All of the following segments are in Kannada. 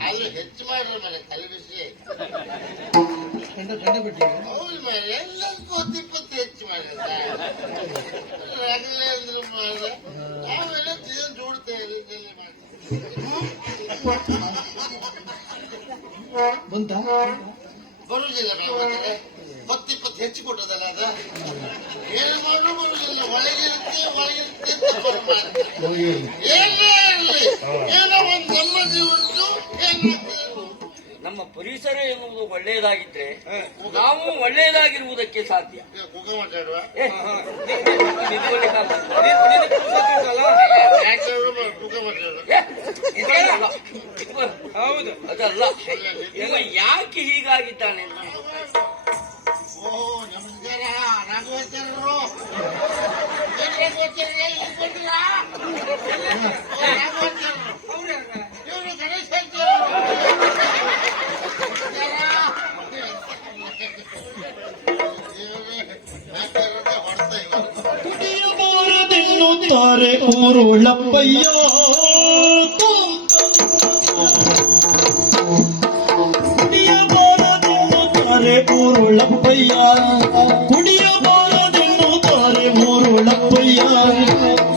ಅಲ್ಲಿ ಹೆಚ್ಚು ಮಾಡ್ರ ಮನೆ ಕಲ್ಬಿಸಿ ಗಂಡ ಗಂಡ ಬಿಟ್ಟಿ ಹೌದು ಮನೆ ಎಲ್ಲದಕ್ಕೂ ಹತ್ತು ಇಪ್ಪತ್ತು ಹೆಚ್ಚು ಮಾಡಿದ ರಗಲೆ ಅಂದ್ರು ಮಾಡಿದ ನಾವೆಲ್ಲ ಜೀವನ ಜೋಡ್ತೇವೆ ಇದೆಲ್ಲ ಬಂತ? ಬರುವುದಿಲ್ಲ ಇಪ್ಪತ್ತು ಹೆಚ್ಚು ಕೊಟ್ಟದಲ್ಲ ಅದ. ಏನು ಮಾಡ್ರು ಬರುವುದಿಲ್ಲ ಒಳಗಿರುತ್ತೆ ಒಳಗಿರುತ್ತೆ. ಏನೋ ಒಂದು ನೆಮ್ಮದಿ ಉಂಟು ಏನಾಗ್ತದೆ? ನಮ್ಮ ಪರಿಸರ ಎನ್ನುವುದು ಒಳ್ಳೆಯದಾಗಿದ್ರೆ ನಾವು ಒಳ್ಳೆಯದಾಗಿರುವುದಕ್ಕೆ ಸಾಧ್ಯ ಹೌದು ಅದಲ್ಲ ಯಾಕೆ ಹೀಗಾಗಿದ್ದಾನೆ ಓ ನಮಸ್ಕಾರ ಕುಡಿಯಬಾರದೆನ್ನುತ್ತಾರೆ ಊರುಳಪ್ಪಯ್ಯ ಕುಡಿಯಬಾರದೆನ್ನುತ್ತಾರೆ ಊರುಳಪ್ಪಯ್ಯ ಕುಡಿಯಬಾರದೆನ್ನುತ್ತಾರೆ ಊರುಳಪ್ಪಯ್ಯ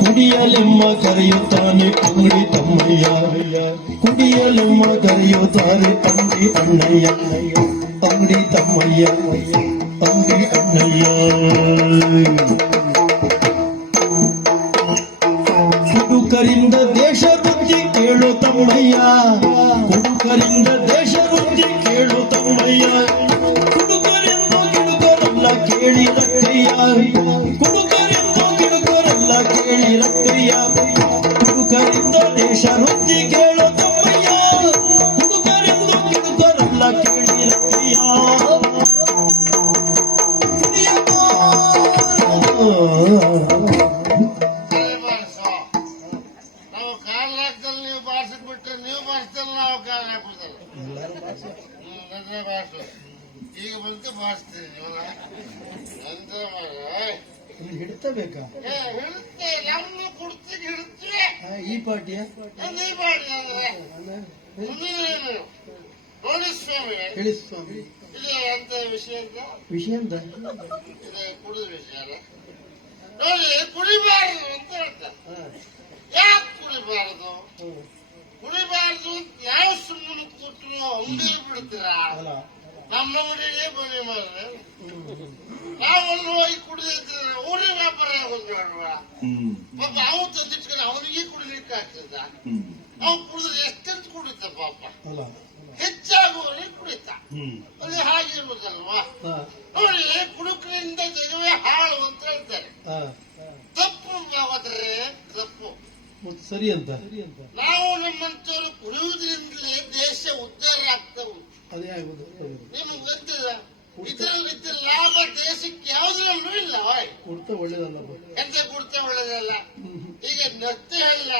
ಕುಡಿಯಲೆಮ್ಮ ಕರೆಯುತ್ತಾನೆ ಅಂಗಡಿ ತಮ್ಮಯ್ಯ ಕುಡಿಯಲೆಮ್ಮ ಕರೆಯುತ್ತಾರೆ ಅಂಗಡಿ ಅಣ್ಣಯ್ಯ ಅಂಗಡಿ ತಮ್ಮಯ್ಯ ಅಂಗಡಿ ಅಣ್ಣಯ್ಯ ಕುಡುಕರಿಂದ ದೇಶ ವೃದ್ಧಿ ಕೇಳು ತಮ್ಮಯ್ಯ. ಕುಡುಕರಿಂದ ದೇಶ ವೃದ್ಧಿ ಕೇಳು ತಮ್ಮಯ್ಯ. ಕುಡುಕರಿಂದ ಕಿಡುಕರೆಲ್ಲ ಕೇಳಿ ರಕ್ತಯ್ಯ. ಕುಡುಕರಿಂದ ಕಿಡುಕರೆಲ್ಲ ಕೇಳಿ ರಕ್ತಯ್ಯ. ಕುಡುಕರಿಂದ ದೇಶ ವೃದ್ಧಿ ಕುಡ್ತಿಗೆ ಹಿಡುತ್ತೆ ಈ ಪಾರ್ಟಿಯ? ಹೇಳಿ ಸ್ವಾಮಿ ವಿಷಯ ಅಂತ? ನೋಡಿ ಕುಡಿಬಾರದು ಅಂತ ಹೇಳ್ತಾರೆ. ಯಾಕೆ ಕುಡಿಬಾರದು. ಕುಡಿಬಾರದು ಯಾವ ಸುಮ್ಮನೆ ಕೊಟ್ಟರು ಅಂಗಡಿ ಬಿಡ್ತೀರಾ? ನಮ್ಮ ಅಂಗಡಿಗೆ ಬನ್ನಿ ಮಾರ್ರೆ. ನಾವೊಂದು ಹೋಗಿ ಕುಡಿದಿದ್ರೆ ಊರಿಗೆ ವ್ಯಾಪಾರ ಆಗೋದು ಬೇಡವಾ ಪಾಪ ಅವನು ತಂದಿಟ್ಕೊಂಡು ಅವನಿಗೆ ಕುಡಿಲಿಕ್ಕೆ ಆಗ್ತದ? ಅವ್ ಕುಡಿದ್ರೆ ಎಷ್ಟಂತ ಕುಡಿತ ಪಾಪ? ಹೆಚ್ಚಾಗುವಲ್ಲಿ ಕುಡಿತ ಅಲ್ಲಿ ಹಾಗಿರ್ಬೋದಲ್ವಾ ಹಾಗಿರ್ಬೇಕಲ್ವಾ ನೋಡಿ ಕುಡುಕರಿಂದ ಜಗವೇ ಹಾಳು ಅಂತ ಹೇಳ್ತಾರೆ. ತಪ್ಪು ಯಾವಾದ್ರೆ ತಪ್ಪು. ಸರಿ ಅಂತ ಸರಿ ಅಂತ ನಾವು ನಮ್ಮಂತವರು ಕುಡಿಯುವುದರಿಂದಲೇ ದೇಶ ಉದ್ಧಾರ ಆಗ್ತಾ ಉಂಟು. ಅದೇ ಆಗುದು ನಿಮ್ಗೆ ಗೊತ್ತಿಲ್ಲ? ಇದರಲ್ಲಿ ಇದ್ದ ಲಾಭ ದೇಶಕ್ಕೆ ಯಾವ್ದ್ರಲ್ಲೂ ಇಲ್ಲ ವಾಯ್ ಒಳ್ಳೇದಲ್ಲ ಎಂತ ಕೊಡ್ತಾ ಒಳ್ಳೇದಲ್ಲ? ಈಗ ನತ್ತೆ ಅಲ್ಲ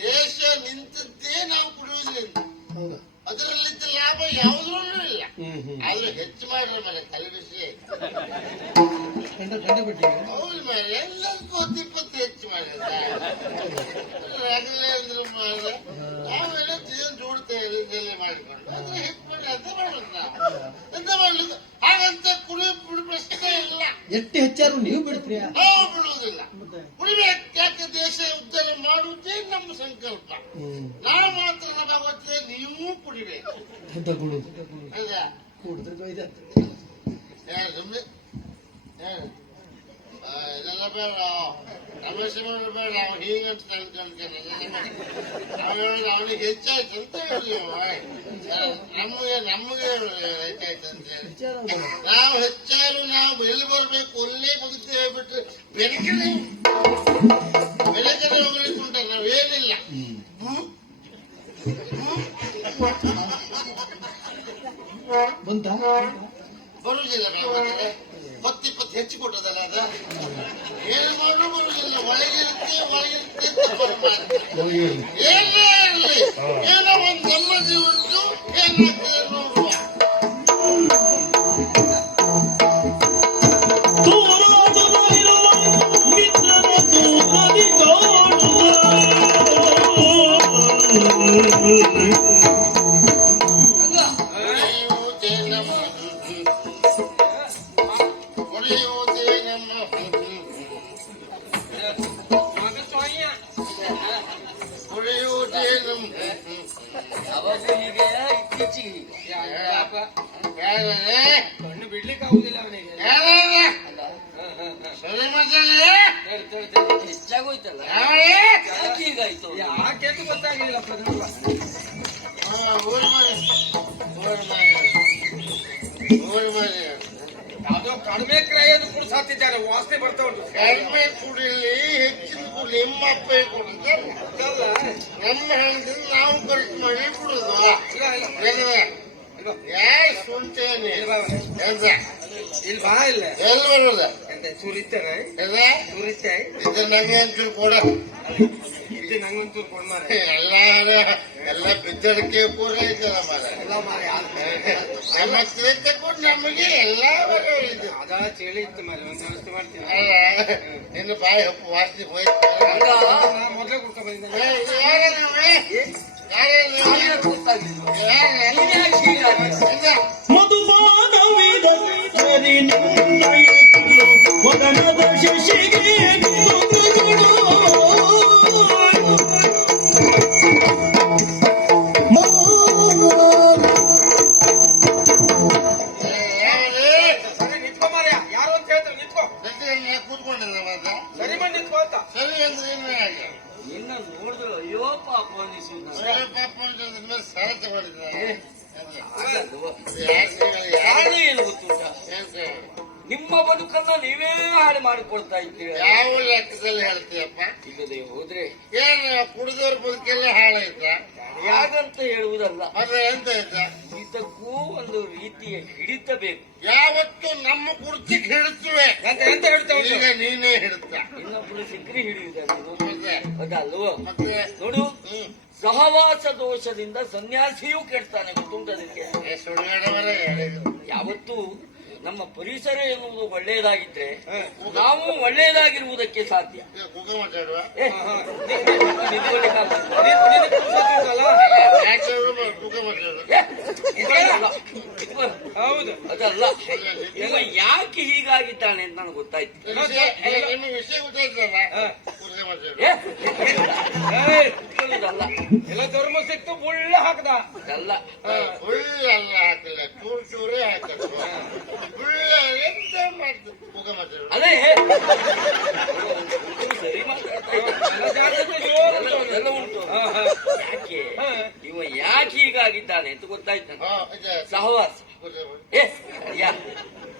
ದೇಶ ನಿಂತದ್ದೇ ನಾವು ಕುಡಿಯುವುದರಿಂದ ಅದರಲ್ಲಿ ಅದರಲ್ಲಿದ್ದ ಲಾಭ ಯಾವ್ದ್ರಲ್ಲೂ ಇಲ್ಲ. ಆದ್ರೂ ಹೆಚ್ಚು ಮಾಡ್ರ ಗಂಡ ಬಿಟ್ಟಿ ಹೌದು ಮನೆ ಎಲ್ಲದಕ್ಕೂ ಹತ್ತು ಇಪ್ಪತ್ತು ಹೆಚ್ಚು ಮಾಡಿದ್ರೆ ನಾವೆಲ್ಲ ಜೀವನ ಜೋಡ್ತೇವೆ ಇದೆಲ್ಲ ಮಾಡಿಕೊಂಡು ಅದ್ರ ಹೆಚ್ಚು ಮಾಡಿ ಅಂತ ಮಾಡೋದು ನಾವು ಎಂತ ಮಾಡ್ಲಿಕ್ಕೆ? ಹಾಗಂತ ಕುಡಿ ಬಿಡು ಪ್ರಶ್ನೆ ಇಲ್ಲ. ಎಷ್ಟು ಹೆಚ್ಚಾರು ನೀವು ಬಿಡ್ತೀರಿ ನಾವು ಬಿಡುವುದಿಲ್ಲ. ಕುಡಿಬೇಕು ಯಾಕೆ ದೇಶ ಉದ್ಧಾರ ಮಾಡುವುದೇ ನಮ್ಮ ಸಂಕಲ್ಪ. ನಾನು ಮಾತ್ರ ನಗಾವತ್ತೆ ನೀವು ಕುಡಿಬೇಕು. ಹೌದಾ? ಕುಡಿದ್ರೆ ಹೇಳು ಸುಮ್ಮನೆ ಹೇಳು ಆ, ಇದೆಲ್ಲ ಬೇಡ ಮಾಡೋದು ಬೇಡ ಕಳ್ಕೊಂಡ್ತಾನೆ ಅವ್ನು ಹೇಳೋದು ಹೆಚ್ಚಾಯ್ತು ಅಂತ ಹೇಳಿ ನಮಗೆ ನಮಗೆ. ನಾವು ಹೆಚ್ಚಾರು ನಾವು ಎಲ್ಲಿ ಬರ್ಬೇಕು ಅಲ್ಲೇ ಬದುಕ್ತೇವೆ ಬಿಟ್ಟು ಬೆಳಕಿನ ಬೆಳಕಿನ ಹೋಗ್ಲಿಕ್ಕೆ ಉಂಟ ನಾವೇನಿಲ್ಲ ಬಂತ ಬರುವುದಿಲ್ಲ ಹೊತ್ತಿಪ್ಪತ್ತು ಹೆಚ್ಚು ಕೊಟ್ಟದಲ್ಲ ಅದ? ಏನು ಮಾಡಿಲ್ಲ ಒಳಗಿರುತ್ತೆ ಒಳಗಿರುತ್ತೆ ಏನೇ ಇರಲಿ ಏನೋ ಒಂದು ನೆಮ್ಮದಿ ಉಂಟು ಏನಾಗ್ತದೆ ಕಣ್ಣು ಬಿಡ್ಲಿಕ್ಕೆ ಆಗುದಿಲ್ಲ? ಯಾಕೆ ಹೀಗಾಯ್ತು. ಅದು ಕಡಿಮೆ ಕ್ರಯದ ಕುಡಿಸಾತಿದ್ದಾರೆ ವಾಸನೆ ಬರ್ತಾ ನಿಮ್ಮ ಅಪ್ಪ ಅದಲ್ಲ ನಮ್ಮ ಹಣದಿಂದ ನಾವು ಖರ್ಚು ಮಾಡಿ ಬಿಡುದು ಇಲ್ಲ ಇಲ್ಲ. ಏನದ? ಯಾ ಸುಂಟೇನೆ ಎಲ್ಲಿ ಬರುದ? ಎಂತ ಸುರಿತಾನೆ ಎಂತ ಸುರಿತೆ ಇದು ನಂಗೆ ಒಂಚೂರು ಕೊಡ. ಇದು ಕೊಡ್ಮಾರೆ ಎಲ್ಲ ಎಲ್ಲ ಬಿದ್ದಡಿಕೆ ಪೂರ ಐತಲ್ಲ ಮಾರ ಎಲ್ಲ ಮಾರ ನಮ್ಮ ಹತ್ರ ತಕೊಂಡು ನಮಗೆ ಎಲ್ಲ ಅದ ಚಳಿ ಇತ್ತು ಮಾರಿ ಒಂದು ವ್ಯವಸ್ಥೆ ಮಾಡ್ತೀನಿ. ಅಲ್ಲ ಇನ್ನು ಬಾಯಿ ಹಪ್ಪು ವಾಸನೆ ಹೋಯ್ತು. ಮೊದ್ಲೇ ಕುಡ್ಕೊ ಬಂದಿದ್ದೆ. ಏ, ಇದು ಯಾರೇ ನೀವು? ಯಾರೇ ನೀವು? ಯಾರೇ? ಎಂತ? ಮಧುಪಾನವಿದ ಸರಿ ನಿನ್ನಯಿತು ಮದನದ ಶಶಿಗೆ ಏ, ನಿಮ್ಮ ಬದುಕನ್ನ ನೀವೇ ಹಾಳು ಮಾಡಿಕೊಳ್ತಾ ಇದ್ದೀರ? ಯಾವ ಲೆಕ್ಕದಲ್ಲಿ ಹೇಳ್ತೀಯಪ್ಪ? ಇಲ್ಲದೆ ಹೋದ್ರೆ? ಏನ್ ಕುಡಿದವ್ರ ಬದುಕೆಲ್ಲ ಹಾಳಾಯ್ತ? ಯಾಗಂತ ಹೇಳುವುದಲ್ಲ. ಅದ ಎಂತ ಆಯ್ತಾ ಇದಕ್ಕೂ ಒಂದು ರೀತಿಯ ಹಿಡಿತ ಬೇಕು ಯಾವತ್ತು ನಮ್ಮ ಕುರ್ಚಿಗೆ ಹಿಡಿಸುವೆ. ಅಂತ ಎಂತ ಹೇಳ್ತಾ ಈಗ ನೀನೇ ಹಿಡಿತ. ಇನ್ನೊಬ್ರು ಸಿಕ್ಕರಿ ಹಿಡಿಯುವುದಲ್ಲ ಅದಲ್ವೋ? ನೋಡು ಸಹವಾಸ ದೋಷದಿಂದ ಸನ್ಯಾಸಿಯೂ ಕೆಡ್ತಾನೆ ಕುಟುಂಬದಕ್ಕೆ ಯಾವತ್ತು ನಮ್ಮ ಪರಿಸರ ಎನ್ನುವುದು ಒಳ್ಳೆಯದಾಗಿದ್ರೆ ನಾವು ಒಳ್ಳೆಯದಾಗಿರುವುದಕ್ಕೆ ಸಾಧ್ಯ. ಹೌದು. ಅದಲ್ಲ. ಯಾಕೆ ಹೀಗಾಗಿದ್ದಾನೆ ಅಂತ ನನಗೆ ಗೊತ್ತಾಯ್ತು. ಎಲ್ಲ ಧರ್ಮ ಸಿಕ್ತು ಬುಳ್ಳ ಹಾಕದ. ಅದಲ್ಲ ಇದು ಸಹವಾಸ. ಏ ಯಾ.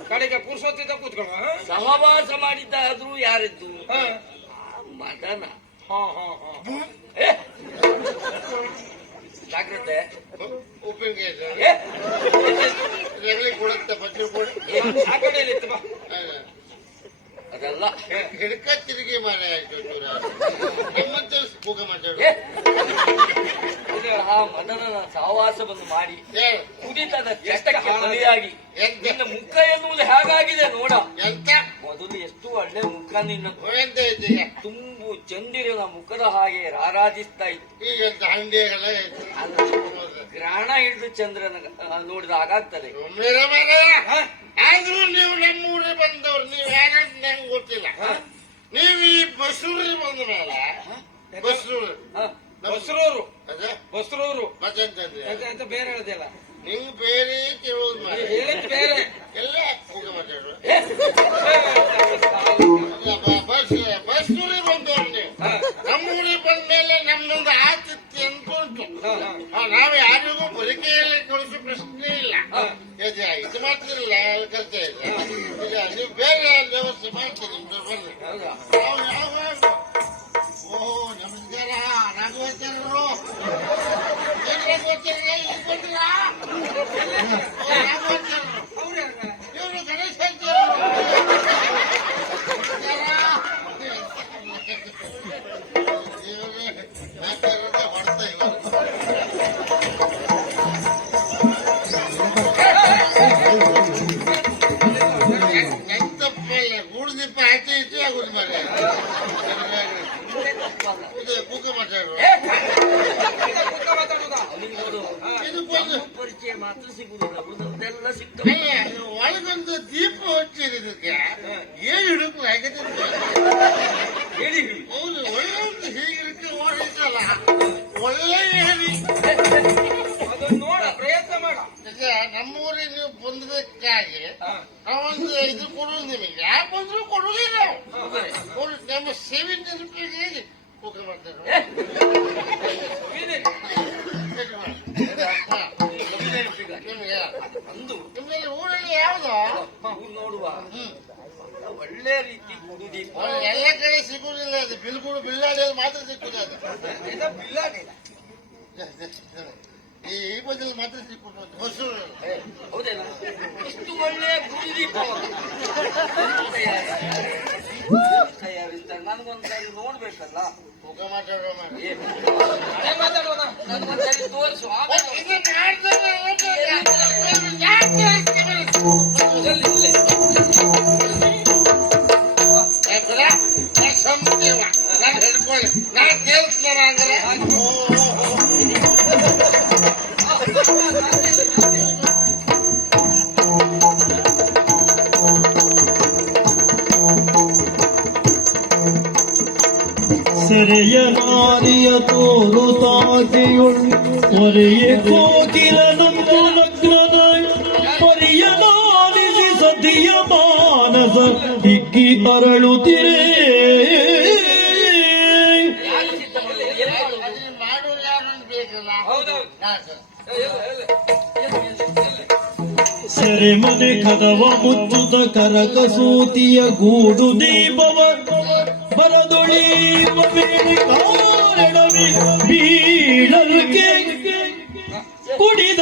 ಕಡೆಗೆ ಪುರುಷೋತ್ತಿದ್ದ ಕೂತ್ಕೊಳ್ಳ ಸಹವಾಸ ಮಾಡಿದ್ದಾದ್ರೂ ಯಾರಿದ್ದು? ಹಾ. ಆ ಮದನ ಹಾ ಹಾ ಹಾ. ಏ. ಜಾಗ್ರತೆ. ಅದೆಲ್ಲ. ಹಿಡ್ಕ ತಿರುಗಿ ಜಗಲಿ ಸಹವಾಸವನ್ನು ಮಾಡಿ ಕುಡಿತದ ಚಟಕ್ಕೆ ಬಲಿಯಾಗಿ. ನಿನ್ನ ಮುಖ ಎನ್ನುವುದು ಹೇಗಾಗಿದೆ ನೋಡ. ಮೊದಲು ಎಷ್ಟು ಒಳ್ಳೆ ಮುಖ ನಿನ್ನ ತುಂಬು ಚಂದಿರನ ಮುಖದ ಹಾಗೆ ರಾರಾಜಿಸ್ತಾ ಇತ್ತು. ಗ್ರಹಣ ಹಿಡಿದು ಚಂದ್ರನ ನೋಡಿದ ಹಾಗಾಗ್ತದೆ. ನಮ್ದೊಂದು ಆತಿಥ್ಯ ಅನ್ಕೊಂತು ನಾವು ಯಾರಿಗೂ ಬದುಕೆಯಲ್ಲಿ ಕೊಡಿಸಿ ಪ್ರಶ್ನೆ ಇಲ್ಲ. ಇದು ಇದು ಮಾತ್ರ ಇಲ್ಲ ಈಗ ನೀವು ಬೇರೆ ವ್ಯವಸ್ಥೆ ಮಾಡ್ತೀರಿ ನಿಮ್ದು ಬರ್ರಿ ಹೌದಾ? ನಾವು ಯಾವಾಗ? ಓಹೋ ನಮಸ್ಕಾರ ರಾಘವೇಂದ್ರರು ಏನ್ ಇಲ್ಲಿ ಮಾತ್ರ ಸಿಗುದಿಲ್ಲ ಏ, ಒಳಗೊಂದು ದೀಪ ಹಚ್ಚಿರೋದಕ್ಕೆ ಏನ್ ಹಿಡುಕು ಆಗಿದೆ ಹೇಳಿ ಹೌದು ಒಳ್ಳೆ ಒಂದು ಹೀಗಿರುತ್ತೆ ಓಡಿಸಲ್ಲ ಒಳ್ಳೆ ಹೇಳಿ ಅದನ್ನ ನೋಡ ಪ್ರಯತ್ನ ಮಾಡ. ನಮ್ಮೂರಿಗೆ ನೀವು ಬಂದದಕ್ಕಾಗಿ. ನಾವೊಂದು ಇದು ಕೊಡೋದು ನಿಮಗೆ ಯಾಕೆ ಬಂದ್ರು ಕೊಡೋದಿಲ್ಲ ನಾವು ಸೇವೆ ನಮ್ಮ ಸೇವಿಂಗ್ ರೂಪಾಯಿಗೆ ತೂಕ ಮಾಡ್ತಾರೆ ಒಳ್ಳೆ ರೀತಿ ಕುಡಿದಿ ಎಲ್ಲ ಕಡೆ ಸಿಗುದಿಲ್ಲ ಅದು. ಬಿಲ್ಗುಡು ಬಿಲ್ಲಾಡಿಯಲ್ಲಿ ಮಾತ್ರ ಸಿಕ್ಕುದು ಅದು. ಬಿಲ್ಲಾಡಿ. ಈ ಈ ಬದಿಯಲ್ಲಿ ಮಾತ್ರ ಸಿಕ್ಕುದು ಹೊಸೂರು ಹೌದೇನಾ? ಇಷ್ಟು ಒಳ್ಳೆ ಗುಡು ದೀಪ ತಯಾರಿಸ್ತಾರೆ ನನಗೊಂದ್ಸಾರಿ ನೋಡ್ಬೇಕಲ್ಲ ಹೋಗ ಮಾತಾಡೋ ಮಾತಾಡೋಣ ನನಗೊಂದ್ಸಾರಿ ತೋರಿಸು. ಯಾಕೆ? ನಾನ್ ಹಿಡ್ಕೊಳ್ಳಿ. ನಾನ್ ದೇವಸ್ಥಾನ ಅಂದ್ರೆ ಓ, ಓ, ಓ. ಸೆರೆಯ ನಾರಿಯ ತೋರು ತಾಕೆಯುಳ್ಳು ಒರೆಯ ಕೋಕಿಲ ನಮ್ಮ ಲಗ್ನದ ಪರಿಯ ನಾರಿಸಿ ಸತಿಯ ಮಾನಸ ಹಿಗ್ಗಿ ಅರಳುತ್ತಿರೇ ಸರ್. ಮನೆ ಕದವ ಮುಚ್ಚುತ ಕರಕಸೂತಿಯ ಗೂಡು ದೀಪವ ಬರದೊಳಿ ಬೀಳಲ್ಕೆ ಕುಡಿದ